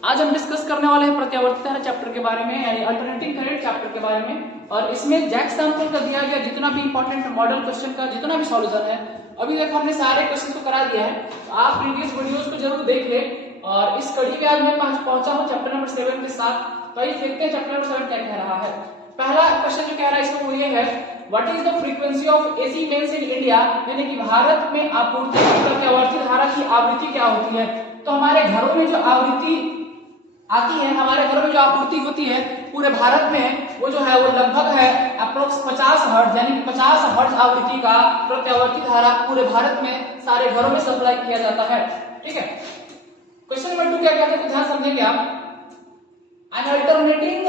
आज हम डिस्कस करने वाले हैं प्रत्यावर्ती धारा चैप्टर के बारे में, यानी अल्टरनेटिंग करंट चैप्टर के बारे में। और इसमें जैक सैंपल का दिया गया जितना भी इंपॉर्टेंट मॉडल क्वेश्चन का जितना भी सॉल्यूशन है, अभी तक हमने सारे क्वेश्चन को करा दिया है। तो आप प्रीवियस वीडियोस को जरूर देख ले। और इस कड़ी पे आज मैं पहुंचा हूं चैप्टर नंबर 7 के साथ। तो आइए देखते हैं चैप्टर नंबर 7 क्या कह रहा है। पहला क्वेश्चन जो कह रहा है इसमें वो ये है, what is the frequency of AC mains in India, यानी कि भारत में आपूर्ति प्रत्यावर्ती धारा की आवृत्ति क्या होती है। तो हमारे घरों में जो आवृत्ति आती है, हमारे घरों में जो आपूर्ति होती है पूरे भारत में, वो जो है वो लगभग है अप्रोक्स 50 हर्ट्ज, यानी 50 हर्ट्ज आवृत्ति का प्रत्यावर्ती धारा पूरे भारत में सारे घरों में सप्लाई किया जाता है। ठीक है, क्वेश्चन नंबर 2 क्या कहते हैं, तो ध्यान समझेंगे आप। N alternating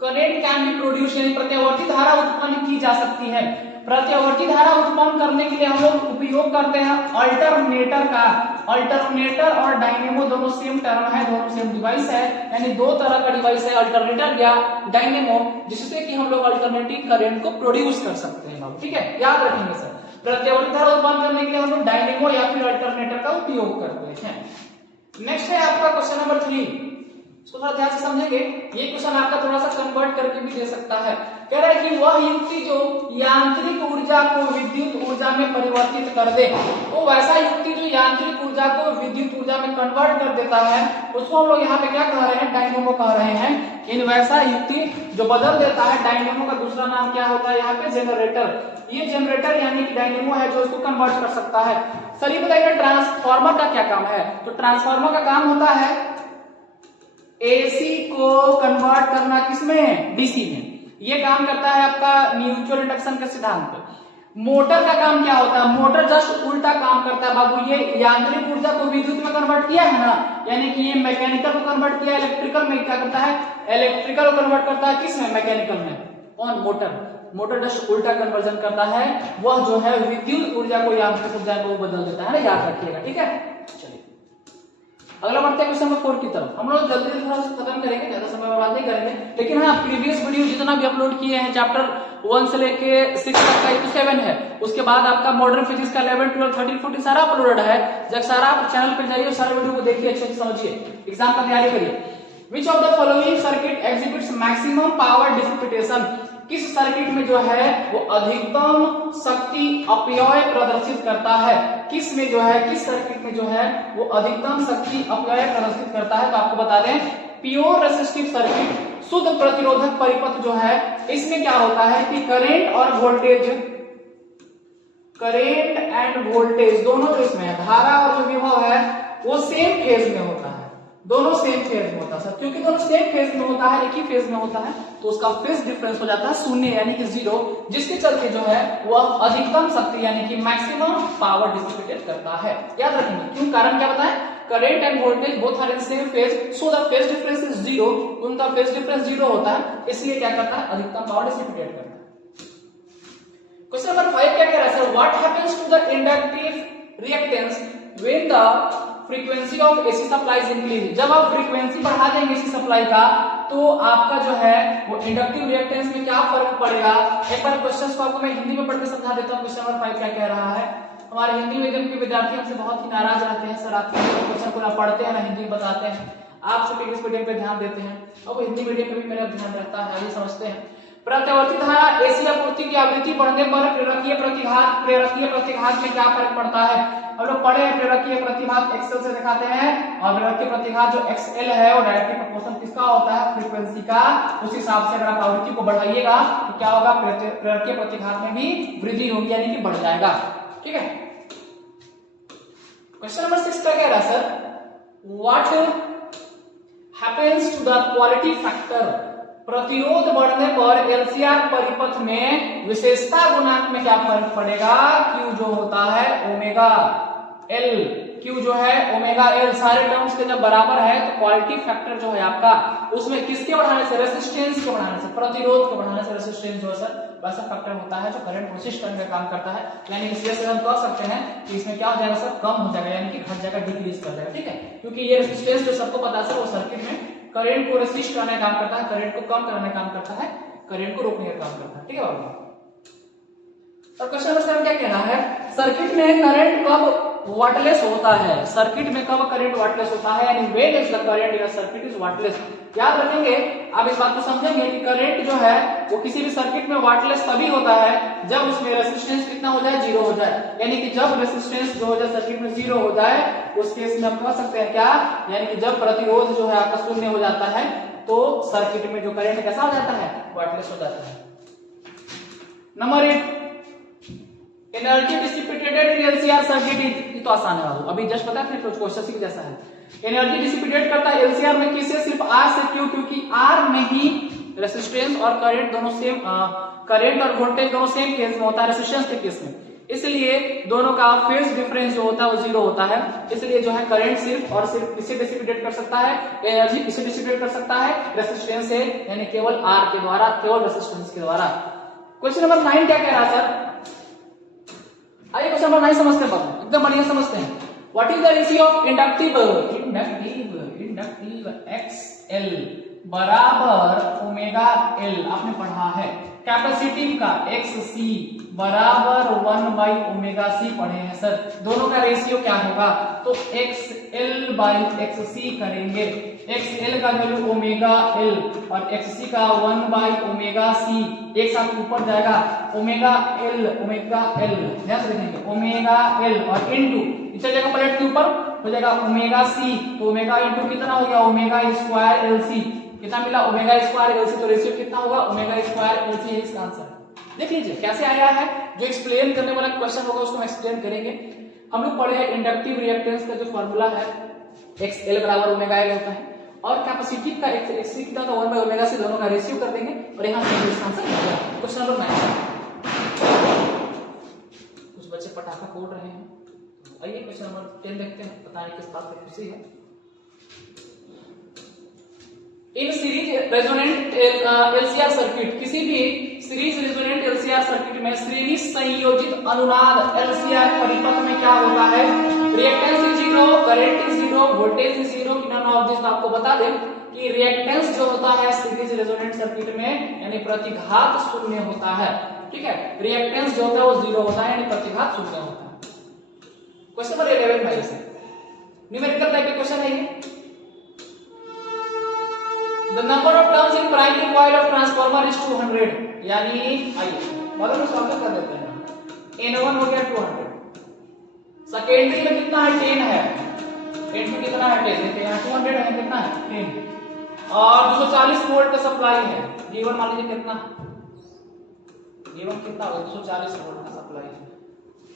current can be produce, यानी प्रत्यावर्ती धारा उत्पन्न की जा सकती है। प्रत्यावर्ती धारा उत्पन्न करने के लिए हम लोग उपयोग करते हैं अल्टरनेटर का। अल्टरनेटर और डायनेमो दोनों सेम टर्म है, दोनों सेम डिवाइस है, यानी दो तरह का डिवाइस है, अल्टरनेटर या डायनेमो, जिससे कि हम लोग अल्टरनेटिव करंट को प्रोड्यूस कर सकते हैं। ठीक है, याद रखेंगे सर, प्रत्यावर्ती धारा उत्पन्न करने के लिए हम लोग डायनेमो या फिर अल्टरनेटर का उपयोग करते हैं। नेक्स्ट है आपका क्वेश्चन नंबर 3, इसको थोड़ा ध्यान से समझेंगे। ये क्वेश्चन आपका थोड़ा सा कन्वर्ट करके भी दे सकता है। कह रहा है कि वह युक्ति जो यांत्रिक ऊर्जा को विद्युत ऊर्जा में परिवर्तित कर दे, वो वैसा युक्ति जो यांत्रिक ऊर्जा को विद्युत ऊर्जा में कन्वर्ट कर देता है, उसको हम लोग यहाँ पे क्या कह रहे हैं, डायनेमो कह रहे हैं। इन वैसा युक्ति जो बदल देता है, डायनेमो का दूसरा नाम क्या होता है यहाँ पे, जनरेटर। ये जनरेटर यानी कि डायनेमो है जो उसको कन्वर्ट कर सकता है। सर ये बताइए ट्रांसफार्मर का क्या काम है। तो ट्रांसफार्मर का काम होता है एसी को कन्वर्ट करना किसमें, डीसी में। ये काम करता है आपका म्यूचुअल इंडक्शन के सिद्धांत पे। मोटर का काम क्या होता है, मोटर जस्ट उल्टा काम करता है बाबू। ये यांत्रिक ऊर्जा को विद्युत में कन्वर्ट किया है ना, यानी कि ये मैकेनिकल को कन्वर्ट किया, इलेक्ट्रिकल में क्या करता है, इलेक्ट्रिकल को कन्वर्ट करता है किस में, मैकेनिकल में। कौन, मोटर। मोटर जस्ट उल्टा कन्वर्जन करता है, वह जो है विद्युत ऊर्जा को यांत्रिक ऊर्जा को बदल देता है ना, याद रखिएगा। ठीक है, चलिए अगला बढ़ते हैं क्वेश्चन नंबर 4 की तरफ। हम लोग जल्दी जल्दी थोड़ा खत्म करेंगे, ज्यादा समय बर्बाद नहीं करेंगे। लेकिन हाँ, प्रीवियस वीडियो जितना भी अपलोड किए हैं चैप्टर 1 से लेके 6 तक का 7 है, उसके बाद आपका मॉडर्न फिजिक्स का 11, 12, 13, 14 सारा अपलोडेड है। जब सारा आप चैनल पे जाइए, सारे वीडियो को देखिए, अच्छे से समझिए, एग्जाम का तैयारी करिए। Which of the following circuit exhibits maximum power dissipation, किस सर्किट में जो है वो अधिकतम शक्ति अपव्यय प्रदर्शित करता है, किस में जो है, किस सर्किट में जो है वो अधिकतम शक्ति अपव्यय प्रदर्शित करता है। तो आपको बता दें, प्योर रेसिस्टिव सर्किट, शुद्ध प्रतिरोधक परिपथ जो है, इसमें क्या होता है कि करंट और वोल्टेज, करंट एंड वोल्टेज दोनों जो इसमें है, धारा और जो विभव है वो सेम फेज में होता है, दोनों सेम फेज में होता है। क्योंकि दोनों सेम फेज में होता है, एक ही फेज में होता है, तो उसका फेज डिफरेंस हो जाता है 0 यानी कि 0, जिसके चलते जो है वह अधिकतम शक्ति यानी कि मैक्सिमम पावर डिसिपेट करता है। याद रखेंगे क्यों, कारण क्या बताएं, current and voltage both are in same phase, so the phase difference is 0, उनका फेज डिफरेंस 0 होता है, इसलिए क्या करता है, अधिकतम पावर डिसिपेट करता है। क्वेश्चन नंबर 5 क्या कह रहा है sir, what happens to the inductive reactance when the frequency of AC supply increase. जब आप फ्रीक्वेंसी बढ़ा देंगे एसी सप्लाई का, तो आपका जो है वो इंडक्टिव रिएक्टेंस में क्या फर्क पड़ेगा। एक बार क्वेश्चन को आपको मैं हिंदी में पढ़ के समझा देता हूँ। क्वेश्चन नंबर 5 क्या कह रहा है। हमारे हिंदी मीडियम के विद्यार्थी हमसे बहुत ही नाराज रहते हैं, सर आप क्वेश्चन को ना पढ़ते हैं ना हिंदी में बताते हैं, आप सिर्फ इंग्लिश मीडियम पे ध्यान देते हैं। अब हिंदी मीडियम पे भी मेरा ध्यान रहता है, आइए समझते हैं। प्रत्यावर्ती धारा एसी आपूर्ति की आवृत्ति बढ़ने पर प्रेरकीय प्रतिघात में क्या फर्क पड़ता है। हम लोग पढ़े हैं प्रेरकीय प्रतिघात एक्सएल से दिखाते हैं, और प्रेरकीय प्रतिघात जो एक्सएल है वो डायरेक्टली प्रोपोर्शनल किसका होता है, फ्रीक्वेंसी का। उस हिसाब से अगर आप आवृत्ति को बढ़ाइएगा तो क्या होगा, प्रेरकीय प्रतिघात में भी वृद्धि होगी, यानी कि बढ़ जाएगा। ठीक है, क्वेश्चन नंबर 6 क्या कह रहा है sir, what happens to the quality factor, प्रतिरोध बढ़ने पर एलसीआर परिपथ में विशेषता गुणांक में क्या फर्क पड़ेगा। Q जो होता है ओमेगा L, Q जो है ओमेगा L, सारे टर्म्स के जब बराबर है तो क्वालिटी फैक्टर जो है आपका, उसमें किसके बढ़ाने से, रेसिस्टेंस के बढ़ाने से, प्रतिरोध के बढ़ाने से रेसिस्टेंस जो है सर वैसा फैक्टर होता है जो करंट रेसिस्ट करने का काम करता है। यानी इसलिए से हम कह सकते हैं कि इसमें क्या हो जाएगा सर, कम हो जाएगा, यानी कि घट जाएगा, डिक्रीज कर जाएगा। ठीक है, क्योंकि ये रेसिस्टेंस जो सबको पता है सर, वो सर्किट में करंट को रेसिस्ट करने का काम करता है, करंट को कम करने का काम करता है, करंट को रोकने का काम करता है। ठीक है बाबू। और क्वेश्चन नंबर 7 क्या कहना है, सर्किट में करंट कब वाटलेस होता है। सर्किट में कब करंट वाटलेस होता है, यानी when is the current in a circuit is wattless. याद रखेंगे, आप इस बात को समझेंगे कि करंट जो है वो किसी भी सर्किट में वाटलेस तभी होता है जब उसमें रेजिस्टेंस कितना हो जाए, जीरो हो जाए। यानी कि जब रेजिस्टेंस जो हो जाए सर्किट में जीरो हो जाए, उस केस में हम कह सकते हैं क्या, यानी कि जब प्रतिरोध जो है आपका शून्य हो जाता है तो सर्किट में जो करंट कैसा हो जाता है, वाटलेस हो जाता है। Number 8, energy dissipated in LCR circuit is, तो आसान है बाबू, अभी जस्ट पता है, फिर क्वेश्चन ही जैसा है। एनर्जी डिसिपेटेड करता है एलसीआर में किससे, सिर्फ आर से। क्यों, क्योंकि आर में ही रेजिस्टेंस और करंट दोनों सेम, करंट और वोल्टेज दोनों सेम केस में होता है, रेजिस्टेंस के केस में, इसलिए दोनों का फेज डिफरेंस जो होता है वो जीरो होता है। इसलिए जो है करंट सिर्फ और सिर्फ किससे डिसिपेटेड कर सकता है, एनर्जी किससे डिसिपेटेड कर सकता है, रेजिस्टेंस से, यानी केवल आर के द्वारा, केवल रेजिस्टेंस के द्वारा। क्वेश्चन नंबर 9 क्या कह रहा है सर, आइए क्वेश्चन नंबर 9 समझते हैं, एकदम बढ़िया समझते हैं। What is the ratio of inductive XL बराबर ओमेगा L, आपने पढ़ा है। कैपेसिटिव का XC बराबर 1/ωc पढ़े हैं सर। दोनों का रेशियो क्या होगा, तो XL/XC करेंगे। XL का वैल्यू ओमेगा L और XC का 1/ωc, एक साथ ऊपर जाएगा, ओमेगा L ध्यान से देखेंगे, ओमेगा L और इनटू इसे जगह प्लेट के ऊपर हो जाएगा ओमेगा C, तो ओमेगा इनटू कितना हो गया, ओमेगा स्क्वायर LC, कितना मिला, ओमेगा स्क्वायर LC, तो रेशियो कितना होगा, ओमेगा स्क्वायर LC है इसका आंसर। देख लीजिए कैसे आया है, जो एक्सप्लेन करने वाला क्वेश्चन होगा उसको हम एक्सप्लेन करेंगे। हम लोग पढ़े हैं इंडक्टिव रिएक्टेंस का जो फार्मूला है XL बराबर ओमेगा L होता है, और कैपेसिटिव का XC कितना था, 1/ωc, दोनों का रेशियो कर देंगे और यहाँ से इसका आंसर मिल गया। क्वेश्चन नंबर 9, कुछ बच्चे पटाखा फोड़ रहे हैं, आइए क्वेश्चन नंबर 10 देखते हैं, पता नहीं किस बात की खुशी है। In series resonant LCR circuit, किसी भी सीरीज रेजोनेंट एलसीआर सर्किट में श्रेणी संयोजित अनुनाद एलसीआर परिपथ में क्या होता है, reactance is zero, current is zero, voltage is zero, none of this. आपको बता दें कि रिएक्टेंस जो होता है सीरीज रेजोनेंट सर्किट में, यानी प्रतिघात शून्य होता है, ठीक है। रिएक्टेंस जो होता है वो जीरो होता है, यानी प्रतिघात शून्य होता है। क्वेश्चन नंबर 11 भाई से न्यूमेरिकल टाइप के क्वेश्चन है। The number of turns in primary coil of transformer is 200, यानी आइए मतलब में सॉल्व कर देते हैं। N1 हो गया 200, सेकेंडरी में कितना है, 10 है, N2 कितना है, 10, देखिए यहाँ 200 है, कितना है, 10, और 240 वोल्ट का सप्लाई है। V1 मान लीजिए कितना, V1 कितना होगा, 240 वोल्ट का सप्लाई है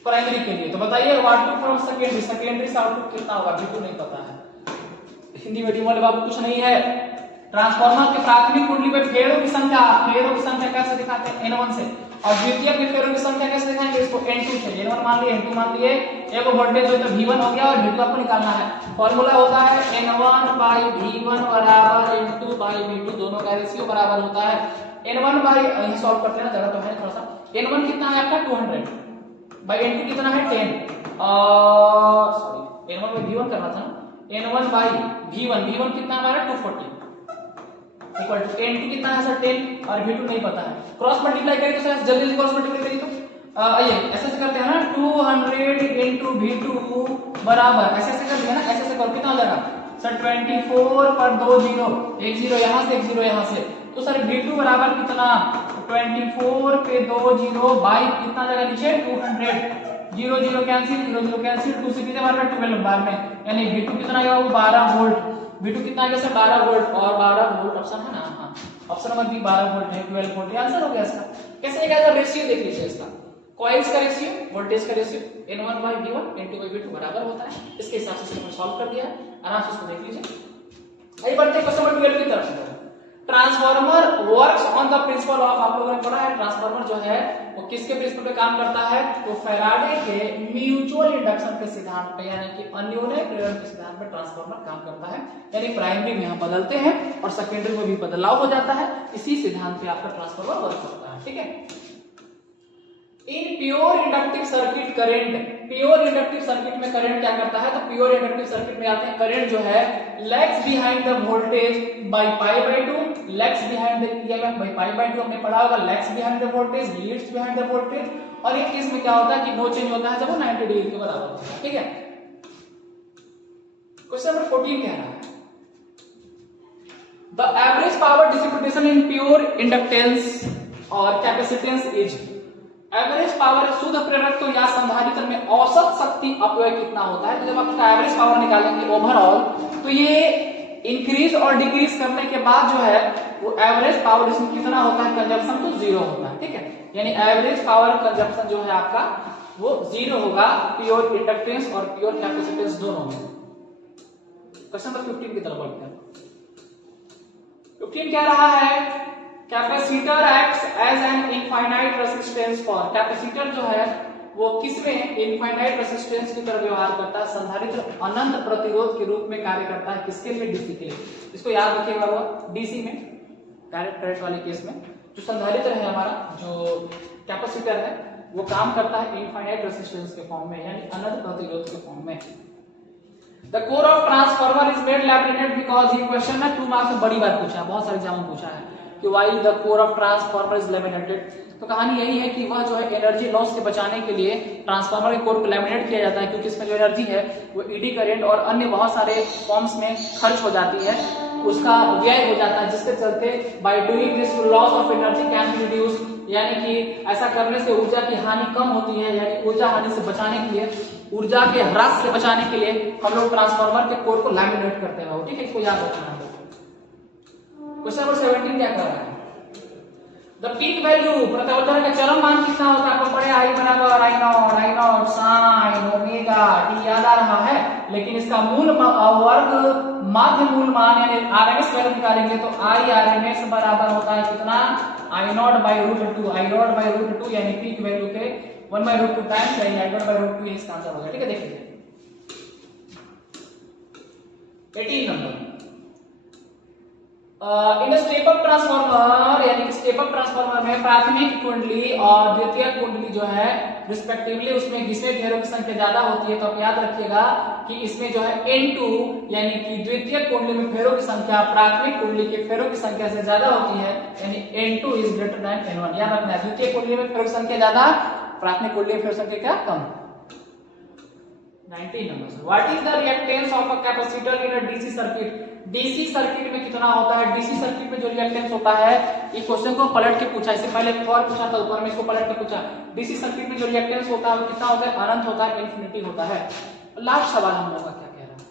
प्राइमरी के लिए। तो बताइए आउटपुट फ्रॉम सेकेंडरी, सेकेंडरी से आउटपुट कितना होगा, V2 नहीं पता है, हिंदी मीडियम वाले बाबू कुछ नहीं है। ट्रांसफार्मर के प्राथमिक कुंडली में फेरों की संख्या कैसे दिखाते हैं, N1 से, और द्वितीयक में फेरों की संख्या कैसे दिखाएंगे, इसको N2 से। N1 मान लिए, N2 मान लिए, एक वोल्टेज हो तो V1 हो गया और V2 आपको निकालना है। फॉर्मूला होता है N1/V1 बराबर N2/V2, दोनों का रेशियो बराबर होता है N1 यही सॉल्व करते हैं, जगह तो है थोड़ा सा। N1 कितना है आपका 200/N2 कितना है 10, और सॉरी N1/V1 करना था ना, N1/V1, V1 कितना हमारा 240 इक्वल टू N2 कितना है सर 10, और V2 नहीं पता है। क्रॉस मल्टीप्लाई करें तो सर जल्दी से क्रॉस मल्टीप्लाई करिए, तो आइए ऐसे से करते हैं ना, 200 into V2 बराबर, ऐसे कर दिया ना, ऐसे कर, कितना हो जाएगा सर 24 पर 2 0, एक 0 यहाँ से, एक 0 यहाँ से, तो सर V2 बराबर कितना, 24 पे 2 0 बाई कितना जगह नीचे 200, 0 0 कैंसिल, 0 0 कैंसिल, 2 से कितने बार में 12 बार में, यानी V2 कितना आएगा वो 12 वोल्ट। V2 कितना आ गया सर 12 वोल्ट, और 12 वोल्ट ऑप्शन है ना, हाँ ऑप्शन नंबर बी 12 वोल्ट है, 12 वोल्ट, ये आंसर हो गया इसका। कैसे क्या रेशियो देख लीजिए इसका, कॉइल्स का रेशियो, वोल्टेज का रेशियो N1/V1 N2/V2 बराबर होता है, इसके हिसाब से हमने सॉल्व कर दिया है, आराम से इसको देख लीजिए। आइए बढ़ते हैं क्वेश्चन नंबर 12 की तरफ। Transformer works on the principle of, आप लोगों ने पढ़ा है ट्रांसफार्मर जो है वो किसके प्रिंसिपल पे काम करता है, तो फैराडे के म्यूचुअल इंडक्शन के सिद्धांत पे, यानी कि अन्योन्य प्रेरण के सिद्धांत पे ट्रांसफार्मर काम करता है। यानी प्राइमरी में हम बदलते हैं और सेकेंडरी में भी बदलाव हो जाता है, इसी सिद्धांत पे आपका ट्रांसफार्मर वर्क करता है, ठीक है। In pure inductive circuit current, pure inductive circuit में करंट क्या करता है, तो प्योर इंडक्टिव सर्किट में आते हैं करंट जो है lags behind the voltage by pi by 2, lags behind the EMF by pi by 2 हमने पढ़ा होगा, lags behind the voltage, leads behind the voltage, और एक केस में क्या होता है कि नो चेंज होता है जब वो 90 डिग्री के बराबर होता है। ठीक है, क्वेश्चन नंबर 14 कह रहा है the average power dissipation in pure inductance और कैपेसिटेंस इज, एवरेज पावर शुद्ध प्रेरकत्व या संधारित्र में औसत शक्ति अपव्यय कितना होता है। तो जब आप इसका एवरेज पावर निकालेंगे ओवरऑल, तो ये इंक्रीज और डिक्रीज करने के बाद जो है वो एवरेज पावर इसमें कितना होता है, कंजप्शन तो जीरो होता है। ठीक है, यानी एवरेज पावर कंजप्शन जो है आपका वो जीरो होगा प्योर इंडक्टेंस और प्योर कैपेसिटेंस दोनों में। क्वेश्चन नंबर 15 की तरफ बढ़ते हैं। 15 कह रहा है capacitor acts as an infinite resistance for, capacitor जो है वो किसमें इनफाइनाइट रेजिस्टेंस की तरह व्यवहार करता है, संधारित्र अनंत प्रतिरोध के रूप में कार्य करता है, किसके लिए, डीसी के लिए। इसको याद रखिएगा, वो डीसी में डायरेक्ट करंट वाले केस में जो संधारित्र है हमारा, जो कैपेसिटर है, वो काम करता है इनफाइनाइट रेजिस्टेंस के फॉर्म में, यानी अनंत प्रतिरोध के फॉर्म में। The core of transformer is made laminated because ये क्वेश्चन में 2 मार्क्स में बड़ी बार पूछा है, बहुत सारे एग्जाम में पूछा है कि why the core of transformer is laminated। तो कहानी यही है कि वह जो है एनर्जी लॉस से बचाने के लिए ट्रांसफार्मर के कोर को लैमिनेट किया जाता है, क्योंकि इसमें जो एनर्जी है वो ईडी करंट और अन्य बहुत सारे फॉर्म्स में खर्च हो जाती है, उसका व्यय हो जाता है, जिसके चलते by doing this loss of energy can be reduce, यानी कि ऐसा करने से ऊर्जा की हानि कम होती है, यानी ऊर्जा हानि से बचाने के लिए, ऊर्जा के ह्रास से बचाने के लिए हम लोग ट्रांसफार्मर के कोर को लैमिनेट करते हैं। ठीक है, इसको याद रखना है। क्वेश्चन नंबर 17 क्या कर रहा है, द पीक वैल्यू, प्रतिवर्धन का चरम मान कितना होता है, आपको पढ़े आई बराबर आई नॉट साइन ओमेगा टी याद आ रहा है, लेकिन इसका मूल वर्ग माध्य मूल मान यानी आरएमएस वैल्यू निकालेंगे तो आई आरएमएस बराबर होता है कितना, I naught by root 2, I naught by root 2 यानी पीक वैल्यू के 1/√2 टाइम्स यानी आई नॉट बाई रूट 2 इसका आंसर होगा। ठीक है, देखिए 18 number, in step up transformer, यानी कि स्टेप अप ट्रांसफार्मर में प्राथमिक कुंडली और द्वितीय कुंडली जो है रिस्पेक्टिवली उसमें घिसे घेरों की संख्या ज्यादा होती है, तो आप याद रखिएगा कि इसमें जो है N2 यानी कि द्वितीय कुंडली में फेरों की संख्या प्राथमिक कुंडली के फेरों की संख्या से ज्यादा होती है, यानी N2 is greater than N1। याद रखना है, द्वितीय कुंडली में फेरों की संख्या ज्यादा, प्राथमिक कुंडली में फेरों की संख्या क्या, कम। 19 number, what is the reactance of a capacitor in a DC circuit, DC circuit में कितना होता है, डीसी सर्किट में जो रिएक्टेंस होता है, ये क्वेश्चन को पलट के पूछा, इससे पहले फॉर पूछा था ऊपर में, इसको पलट के पूछा, डीसी सर्किट में जो रिएक्टेंस होता है वो कितना होता है, अनंत होता है, इंफिनिटी होता है। लास्ट सवाल हम लोगों का क्या कह रहा है,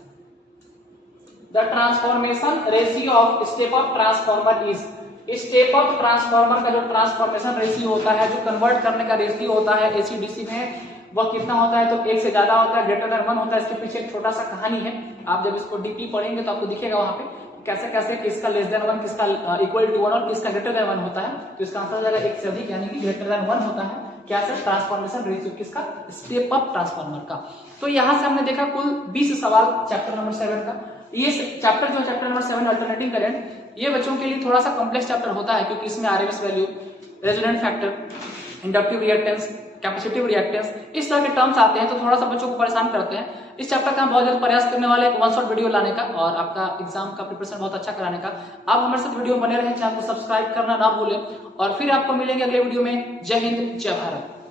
the transformation ratio of step up transformer is, step up transformer का जो ट्रांसफॉर्मेशन रेशियो होता है, जो कन्वर्ट करने का रेशियो होता है एसी डीसी में, वह कितना होता है, तो 1 से ज्यादा होता है, ग्रेटर देन 1 होता है। इसके पीछे एक छोटा सा कहानी है, आप जब इसको डीपली पढ़ेंगे तो आपको दिखेगा वहां पे कैसे कैसे किसका लेस देन 1, किसका इक्वल टू 1 और किसका ग्रेटर देन 1 होता है। तो इसका आंसर जाएगा 1 से अधिक यानी कि ग्रेटर देन 1 होता है। क्या सर, ट्रांसफॉर्मेशन रेशियो किसका, स्टेप अप ट्रांसफार्मर का। तो यहां से हमने देखा कुल 20 सवाल चैप्टर नंबर 7 का। ये चैप्टर जो चैप्टर नंबर 7 अल्टरनेटिंग करंट, ये बच्चों के लिए थोड़ा सा कॉम्प्लेक्स चैप्टर होता है, क्योंकि इसमें RMS value, resonant factor, inductive reactance, capacitive reactance, इस तरह के टर्म्स आते हैं, तो थोड़ा सा बच्चों को परेशान करते हैं। इस चैप्टर का हम बहुत जल्द प्रयास करने वाले एक 1 शॉट वीडियो लाने का और आपका एग्जाम का प्रिपरेशन बहुत अच्छा कराने का। आप हमारे साथ वीडियो बने रहें, चैनल को सब्सक्राइब करना ना भूलें, और फिर आपको मिलेंगे अगले वीडियो में। जय हिंद, जय भारत।